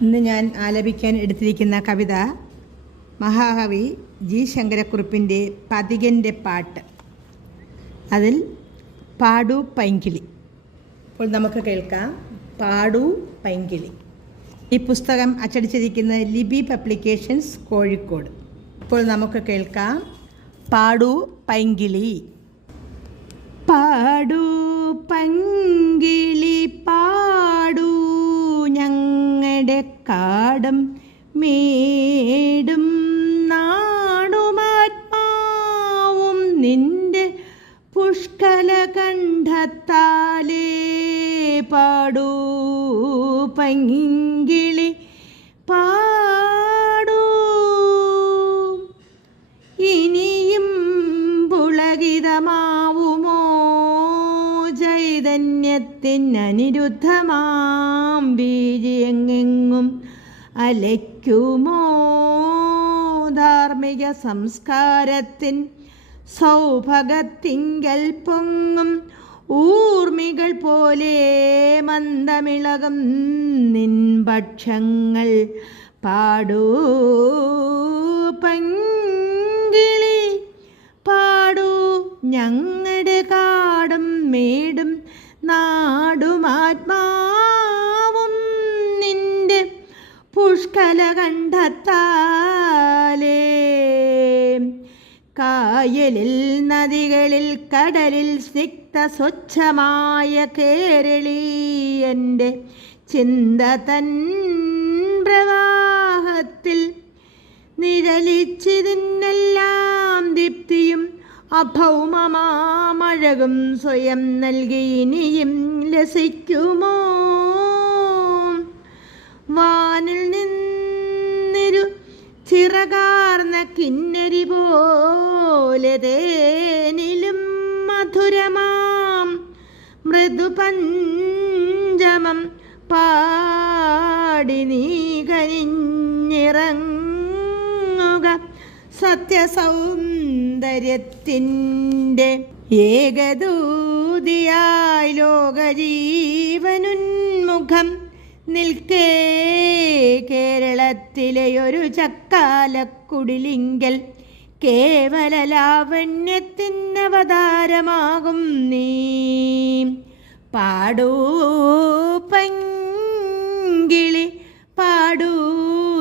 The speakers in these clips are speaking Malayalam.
ഇന്ന് ഞാൻ ആലപിക്കാൻ എടുത്തിരിക്കുന്ന കവിത മഹാകവി ജി ശങ്കരക്കുറുപ്പിന്റെ പതികന്റെ പാട്ട്. അതിൽ പാടു പൈങ്കിളി. അപ്പോൾ നമുക്ക് കേൾക്കാം. പാടു പൈങ്കിളി. ഈ പുസ്തകം അച്ചടിച്ചിരിക്കുന്നത് ലിബി പബ്ലിക്കേഷൻസ് കോഴിക്കോട്. ഇപ്പോൾ നമുക്ക് കേൾക്കാം. പാടു പൈങ്കിളി. പാടു പങ്കിളി. മേടും നാടുമാത്മാവും നിന്റെ പുഷ്കല കണ്ഠത്താലേ പാടൂ പങ്കിളി പാടൂ. ഇനിയും പുളകിതമാവുമോ? ചൈതന്യത്തിനനിരുദ്ധമാം വീര്യങ്ങെങ്ങും അലയ്ക്കുമോ ധാർമ്മിക സംസ്കാരത്തിൻ സൗഭഗത്തിങ്കൽ പൊങ്ങും ഊർമികൾ പോലെ മന്ദമിളകും നിൻ ഭക്ഷങ്ങൾ പാടൂ പങ്കിളി പാടൂ ഞങ്ങളുടെ കാടും മേടും പുഷ്കല കണ്ടെത്താലേ. കായലിൽ നദികളിൽ കടലിൽ സിക്ത സ്വച്ഛമായ കേരളി എന്റെ ചിന്ത തൻ പ്രവാഹത്തിൽ നിഴലിച്ചിതിനെല്ലാം ദീപ്തിയും അഭൗമമാമഴകും സ്വയം നൽകി ഇനിയും ലസിക്കുമോ വാനിൽ നിന്നൊരു ചിറകാർന്ന കിന്നരി പോലെ തേനിലും മധുരമാം. മൃദുപഞ്ചമം പാടി നീ കനിഞ്ഞിറങ്ങുക സത്യസൗന്ദര്യത്തിന്റെ ഏകദൂതിയായി ലോകജീവനുന്മുഖം. നിൽക്കേ. കേരളത്തിലെ ഒരു ചക്കാലക്കുടിലിങ്കൽ. കേവല ലാവണ്യത്തിനവതാരമാകും നീ. പാടൂ പങ്കിളി പാടൂ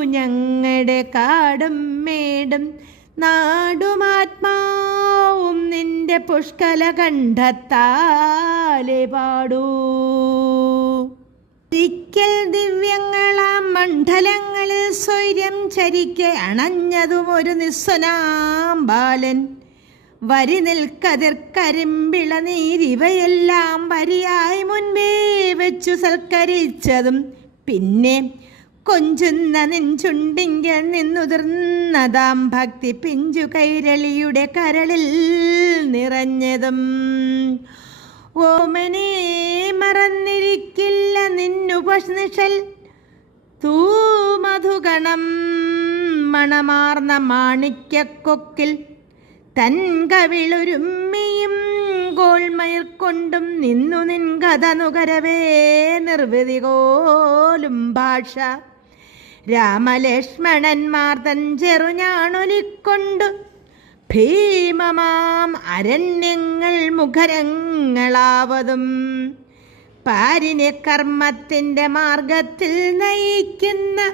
ഞങ്ങളുടെ കാടും മേടും. നാടുമാത്മാവും നിന്റെ പുഷ്കല കണ്ടെത്താലെ പാടൂ. ഒരിക്കൽ ദിവ്യങ്ങളാം മണ്ഡലങ്ങളിൽ സ്വൈര്യം ചരിക്കെ അണഞ്ഞതും ഒരു നിസ്വനാം ബാലൻ വരി നിൽക്കതിർക്കരിമ്പിള നീരിവയെല്ലാം വരിയായി മുൻപേ വെച്ചു സൽക്കരിച്ചതും. പിന്നെ കൊഞ്ചുന്ന നെഞ്ചുണ്ടിങ്കിൽ നിന്നുതിർന്നതാം ഭക്തി പിഞ്ചു കൈരളിയുടെ കരളിൽ നിറഞ്ഞതും. ഓമനെ മറന്നിരിക്കില്ല നിന്നു നിന്നുപനിഷൽ തൂമധുഗണം മണമാർന്ന മാണിക്യക്കൊക്കിൽ തൻ കവിളൊരുമ്മയും ഗോൾമയിർ കൊണ്ടും നിന്നു നിൻ കഥ നുകരവേ നിർവൃതി കോലും ഭാഷ. രാമലക്ഷ്മണന്മാർ തൻ ചെറുഞാണൊലിക്കൊണ്ടു ഭീമമാം അരണ്യങ്ങൾ മുഖരങ്ങളാവതും. പാരിനെ കർമ്മത്തിന്റെ മാർഗത്തിൽ നയിക്കുന്ന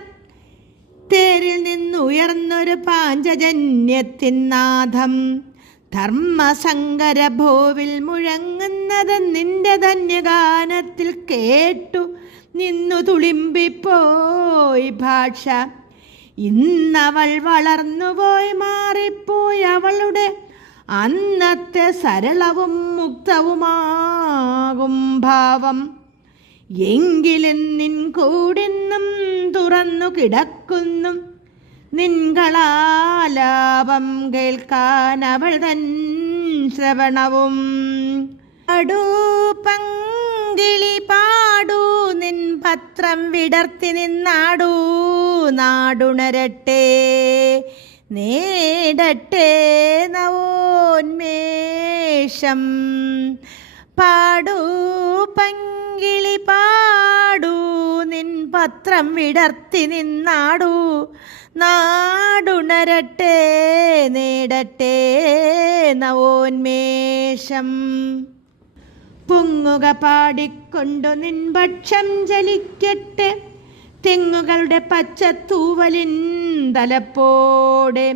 തേരിൽ നിന്നുയർന്നൊരു പാഞ്ചജന്യത്തിൻ നാഥം. ധർമ്മസങ്കരഭൂവിൽ മുഴങ്ങുന്നത് നിന്റെ ധന്യഗാനത്തിൽ കേട്ടു നിന്നു തുളിമ്പിപ്പോയി ഭാഷ. ഇന്നവൾ വളർന്നുപോയി മാറിപ്പോയി അവളുടെ അന്നത്തെ സരളവും മുക്തവുമാകും ഭാവം. എങ്കിലും നിൻ കൂടിന്നും തുറന്നു കിടക്കുന്നു. നിൻകളാലാപം കേൾക്കാൻ അവൾ തൻ ശ്രവണവും. പാടൂ പങ്കിളി പാടൂ നിൻ പത്രം വിടർത്തി നിന്നാടൂ. നാടുണരട്ടെ നേടട്ടെ നവോന്മേഷം. പാടൂ പങ്കിളി പാടൂ നിൻ പത്രം വിടർത്തി നിന്നാടൂ. നാടുണരട്ടെ നേടട്ടെ നവോന്മേഷം. പൊങ്ങുക പാടിക്കൊണ്ടു നിൻ ഭക്ഷം ചലിക്കട്ടെ തെങ്ങുകളുടെ പച്ചത്തൂവലിൻ തലപ്പോടെ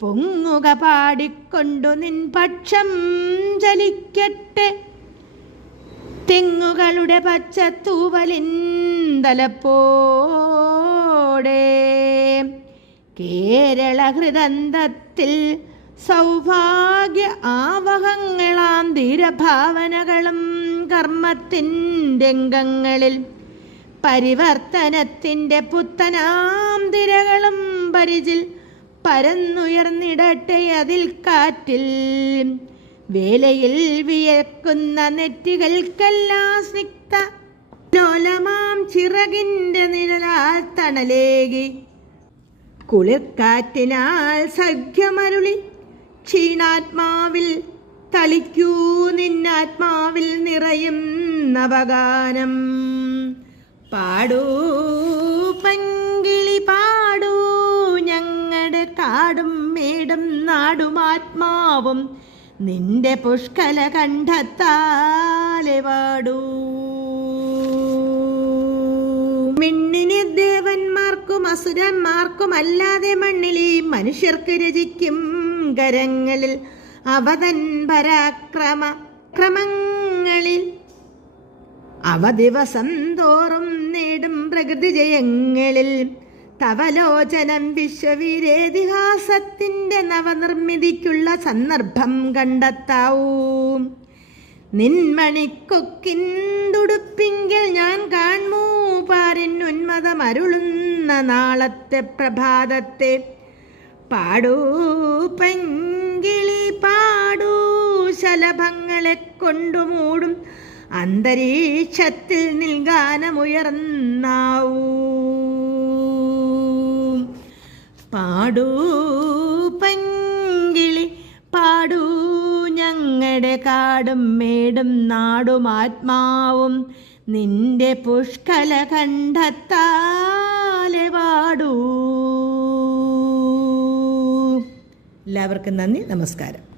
പൊങ്ങുക പാടിക്കൊണ്ടു നിൻ പക്ഷം ചലിക്കട്ടെ തെങ്ങുകളുടെ പച്ചത്തൂവലിൻ തലപ്പോടെ കേരള ഹൃദന്തത്തിൽ സൗഭാഗ്യ ആവഹങ്ങളാം ധീരഭാവനകളും കർമ്മത്തിൻ അംഗങ്ങളിൽ പരിവർത്തനത്തിന്റെ പുത്തനാം തിരകളും പരിചിൽ പരന്നുയർന്നിടട്ടെ അതിൽ കാറ്റിൽ. വേലയിൽ വിയക്കുന്ന നെറ്റികൾക്കെല്ലാം സ്നിഗ്ധ ലോലമാം ചിറകിന്റെ നിഴലാൽ തണലേകി. കുളിർക്കാറ്റിനാൽ സഖ്യമരുളി ക്ഷീണാത്മാവിൽ തളിക്കൂ നിന്നാത്മാവിൽ നിറയും നവഗാനം പാടൂ പങ്കിളി പാടൂ ഞങ്ങളുടെ കാടും മേടും നാടും ആത്മാവും. നിന്റെ പുഷ്കല കണ്ടെത്താലെ പാടൂ മിണ്ണിന് ദേവന്മാർക്കും അസുരന്മാർക്കും അല്ലാതെ മണ്ണിലെ മനുഷ്യർക്ക് രചിക്കും കരങ്ങളിൽ അവതൻ പരാക്രമ ക്രമങ്ങളിൽ അവ ദിവസം തോറും നേടും പ്രകൃതി ജയങ്ങളിൽ. തവലോചനം വിശ്വവീരേതിഹാസത്തിന്റെ നവനിർമ്മിതിക്കുള്ള സന്ദർഭം കണ്ടെത്താവൂ. നിന്മണിക്കൊക്കിന്തുടുപ്പിങ്കിൽ ഞാൻ കാണൂ. പാരിൻ ഉന്മതമരുളുന്ന നാളത്തെ പ്രഭാതത്തെ. പാടൂ പങ്കിളി പാടൂ. ശലഭങ്ങളെ കൊണ്ടു മൂടും അന്തരീക്ഷത്തിൽ നിൽഗാനമുയർന്നാവൂ. പാടൂ പങ്കിളി പാടൂ ഞങ്ങളുടെ കാടും മേടും നാടും ആത്മാവും. നിന്റെ പുഷ്കല കണ്ടെത്താലെ പാടൂ. എല്ലാവർക്കും നന്ദി നമസ്കാരം.